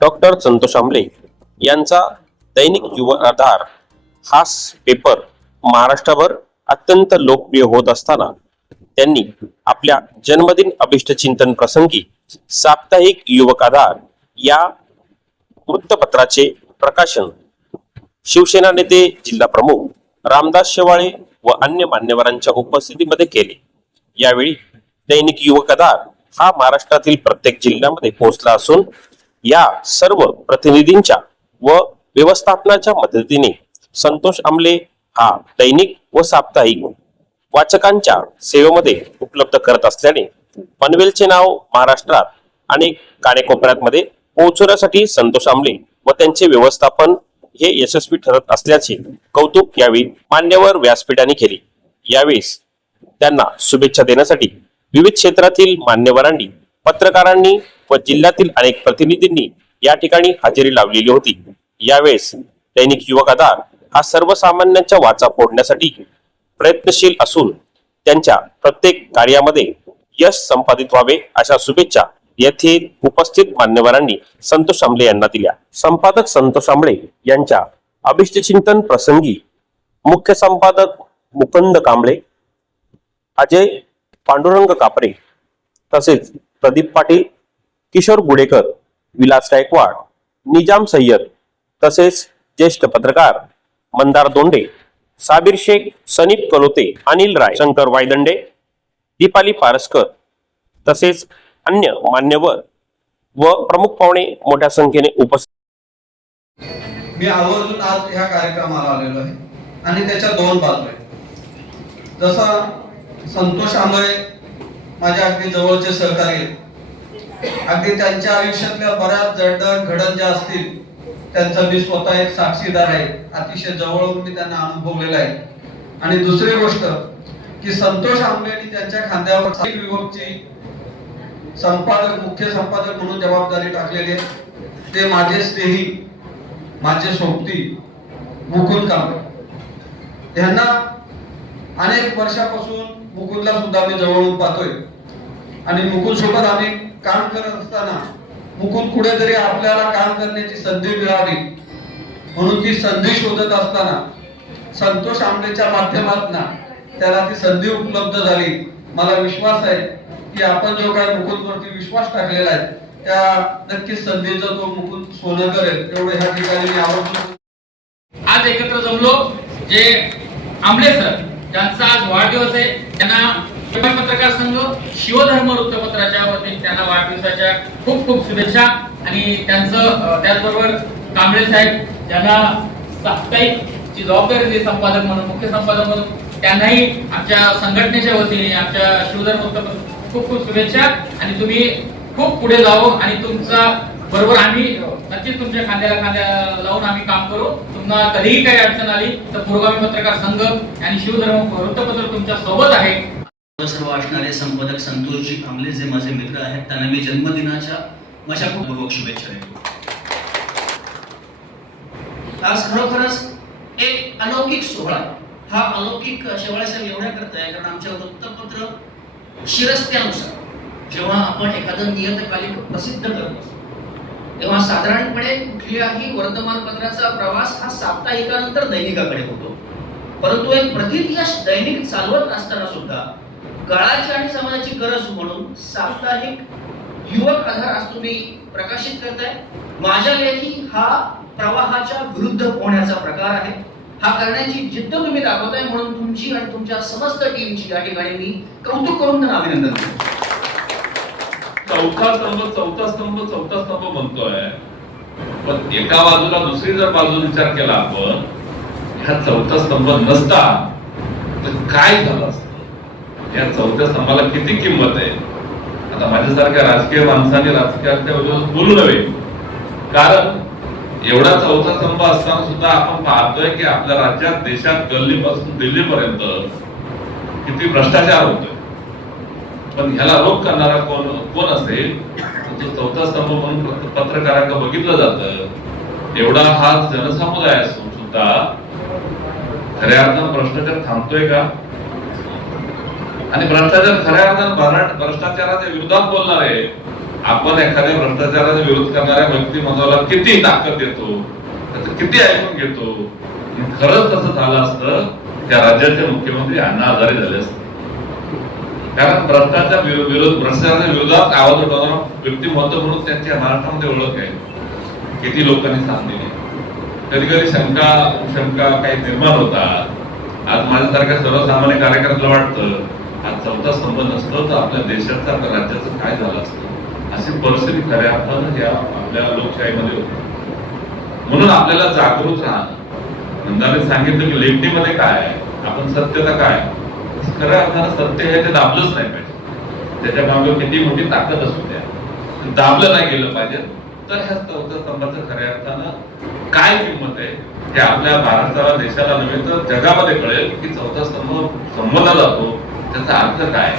Doctor Santosh आमले यांचा दैनिक युवा आधार हा पेपर महाराष्ट्रभर अत्यंत लोकप्रिय होत असताना त्यांनी आपल्या जन्मदिन अभिष्ट चिंतन प्रसंगी साप्ताहिक युवक आधार या वृत्तपत्राचे प्रकाशन शिवसेना नेते जिल्हा प्रमुख रामदास शेवाळे व अन्य मान्यवरांच्या उपस्थितीमध्ये केले। यावेळी दैनिक युवक आधार हा महाराष्ट्रातील प्रत्येक जिल्ह्यामध्ये पोहोचला असून या सर्व प्रतिनिधींच्या व व्यवस्थापनाच्या मदतीने संतोष आमले हा दैनिक व साप्ताहिक वाचकांच्या सेवेमध्ये उपलब्ध करत असल्याने पनवेलचे नाव महाराष्ट्रात अनेक कानेकोपऱ्यामध्ये पोहोचवण्यासाठी संतोष आमले व त्यांचे व्यवस्थापन हे यशस्वी ठरत असल्याचे कौतुक यावेळी मान्यवर व्यासपीठाने केले। यावेळेस त्यांना शुभेच्छा देण्यासाठी विविध क्षेत्रातील मान्यवरांनी, पत्रकारांनी व जिल्ह्यातील अनेक प्रतिनिधींनी या ठिकाणी हजेरी लावलेली होती। यावेळेस दैनिक युवक आधार हा सर्वसामान्यांच्या वाचा फोडण्यासाठी प्रयत्नशील असून त्यांच्या प्रत्येक कार्यामध्ये यश संपादित व्हावे अशा शुभेच्छा येथील उपस्थित मान्यवरांनी संतोष आमले यांना दिल्या। संपादक संतोष आमले यांच्या अभिष्ट चिंतन प्रसंगी मुख्य संपादक मुकुंद कांबळे, अजय पांडुरंग कापरे तसेच प्रदीप पाटील, किशोर गुडेकर, विलास गायकवाड, निजाम सय्यद तसेच ज्येष्ठ पत्रकार मंदार दोंडे, साबिर शेख, सनीप कलोते, अनिल राय, शंकर वायदंडे, दीपाली पारस्कर तसेच अन्य मान्यवर व प्रमुख पाहुणे मोठ्या संख्येने उपस्थित। मी आवर्जून आज ह्या कार्यक्रमाला आलेलो आहे आणि त्याच्या दोन बाजू आहेत। जसा संतोष आमले माझ्या अगदी जवळचे सहकारी आहेत, अगदी त्यांच्या आयुष्यातल्या बऱ्याच जडण घडण ज्या असतील त्यांचा मी स्वतः एक साक्षीदार आहे, अतिशय जवळून मी त्यांना अनुभवलेला आहे। आणि दुसरी गोष्ट की संतोष आमलेंनी त्यांच्या खांद्यावर साहित्य विभागाची संपादक, मुख्य संपादक म्हणून जबाबदारी टाकलेली आहे। ते माझे स्नेही, माझे सोबती मुकुंद कांबळे यांना अनेक वर्षापासून मुकुंदला सुद्धा मी जवळून पाहतोय आणि मुकुंद सोबत आम्ही काम करत असताना मुकुंद कुठेतरी आपल्याला काम करण्याची संधी मिळावी म्हणून ती संधी शोधत असताना संतोष आमलेच्या माध्यमातून त्याला ती संधी उपलब्ध झाली। मला विश्वास आहे की आपण जो काय मुकुंदवरती विश्वास टाकलेला आहे त्या नक्कीच संधीचं तो मुकुंद सोनं करेल एवढं ह्या ठिकाणी मी आवर्जून आज एकत्र जमलो। जे आमले सर ज्यांचा आज वाढदिवस आहे त्यांना पत्रकार संघ शिवधर्म वृत्तपत्राच्या वतीने त्यांना वाढदिवसाच्या खूप खूप शुभेच्छा। आणि त्यांचं त्याचबरोबर कांबळे साहेब ज्यांना साप्ताहिकची जबाबदारी दिली संपादक म्हणून, मुख्य संपादक म्हणून, त्यांनाही आमच्या संघटनेच्या वतीने आमच्या शिवधर्म वृत्तपत्र खूप खूप शुभेच्छा। आणि तुम्ही खूप पुढे जावो आणि तुमचा बरोबर आम्ही नक्कीच तुमच्या खांद्याला खांद्या लावून आम्ही काम करू। तुम्हाला कधीही काही अडचण आली तर पुरोगामी पत्रकार संघ आणि शिवधर्म वृत्तपत्र तुमच्या सोबत आहे। सर्व असणारे संपादक संतोषजी आमले जे माझे मित्र आहेत त्यांना मी जन्मदिनाच्या माझ्या खूप शुभेच्छा देतो। आज खरोखरच एक अलौकिक सोहळा, हा अलौकिक शेवाळे साहेब एवढ्या करताय कारण आमच्या वृत्तपत्र शिरस्त्यानुसार जेव्हा आपण एखादं नियतकालिक प्रसिद्ध करतो तेव्हा साधारणपणे कुठल्याही वर्तमानपत्राचा प्रवास हा साप्ताहिकानंतर दैनिकाकडे होतो, परंतु एक प्रतिदिवस दैनिक चालवत असताना सुद्धा काळाची आणि समाजाची गरज म्हणून साप्ताहिक युवक आधार आज तुम्ही प्रकाशित करताय। माझ्या लेखी हा प्रवाहाच्या विरुद्ध पोहण्याचा प्रकार आहे, हा करण्याची जिद्द तुम्ही दाखवताय म्हणून तुमची आणि तुमच्या समस्त टीमची या ठिकाणी मी कौतुक करून त्यांना अभिनंदन करतो। चौथा स्तंभ म्हणतोय, पण एका बाजूला दुसरी जर बाजू विचार केला आपण, ह्या चौथा स्तंभ नसता तर काय झालं असतं, या चौथ्या स्तंभाला किती किंमत आहे। आता माझ्यासारख्या राजकीय माणसाने राजकारणाच्या विरोधात बोलू नये, कारण एवढा चौथा स्तंभ असताना सुद्धा आपण पाहतोय की आपल्या राज्यात, देशात गल्लीपासून दिल्लीपर्यंत किती भ्रष्टाचार होतोय। पण ह्याला रोख करणारा कोण असेल, तो चौथा स्तंभ म्हणून पत्रकारांना बघितलं जातं। एवढा हा जनसमुदाय असून सुद्धा खऱ्या अर्थानं भ्रष्टाचार थांबतोय का? आणि भ्रष्टाचार खऱ्या अर्थानं भ्रष्टाचाराच्या विरोधात बोलणारे आपण एखाद्या भ्रष्टाचाराचा विरोध करणाऱ्या व्यक्तिमत्वाला किती ताकद देतो, त्याचं किती ऐकून घेतो. आणि खरंच तसं झालं असतं त्या राज्याचे मुख्यमंत्री अण्णा हजारे झाले असते. कारण भ्रष्टाचाराच्या विरोधात आवाज उठवणारा व्यक्तिमत्व म्हणून त्यांच्या महाराष्ट्रामध्ये ओळख आहे. किती लोकांनी साथ दिली. कधी कधी शंका काही निर्माण होतात. आज माझ्यासारख्या सर्वसामान्य कार्यकर्त्याला वाटतं आज चौथा स्तंभ नसतो तर आपल्या देशाचा राज्याचं काय झालं असतं. अशी परिस्थिती खऱ्या अर्थानं या आपल्या लोकशाहीमध्ये होती. म्हणून आपल्याला जागृत राहणं. नंदाने सांगितलं की लेखणीमध्ये काय आहे, आपण सत्यता काय, खऱ्या अर्थानं सत्य हे ते दाबलंच नाही पाहिजे. त्याच्या मागे किती मोठी ताकद असू द्या, दाबलं नाही गेलं पाहिजे. तर ह्या चौथ्या स्तंभाचं खऱ्या अर्थानं काय किंमत आहे हे आपल्या महाराष्ट्राला, देशाला नव्हे तर जगामध्ये कळेल की चौथा स्तंभ संबोधला जातो त्याचा अर्थ काय.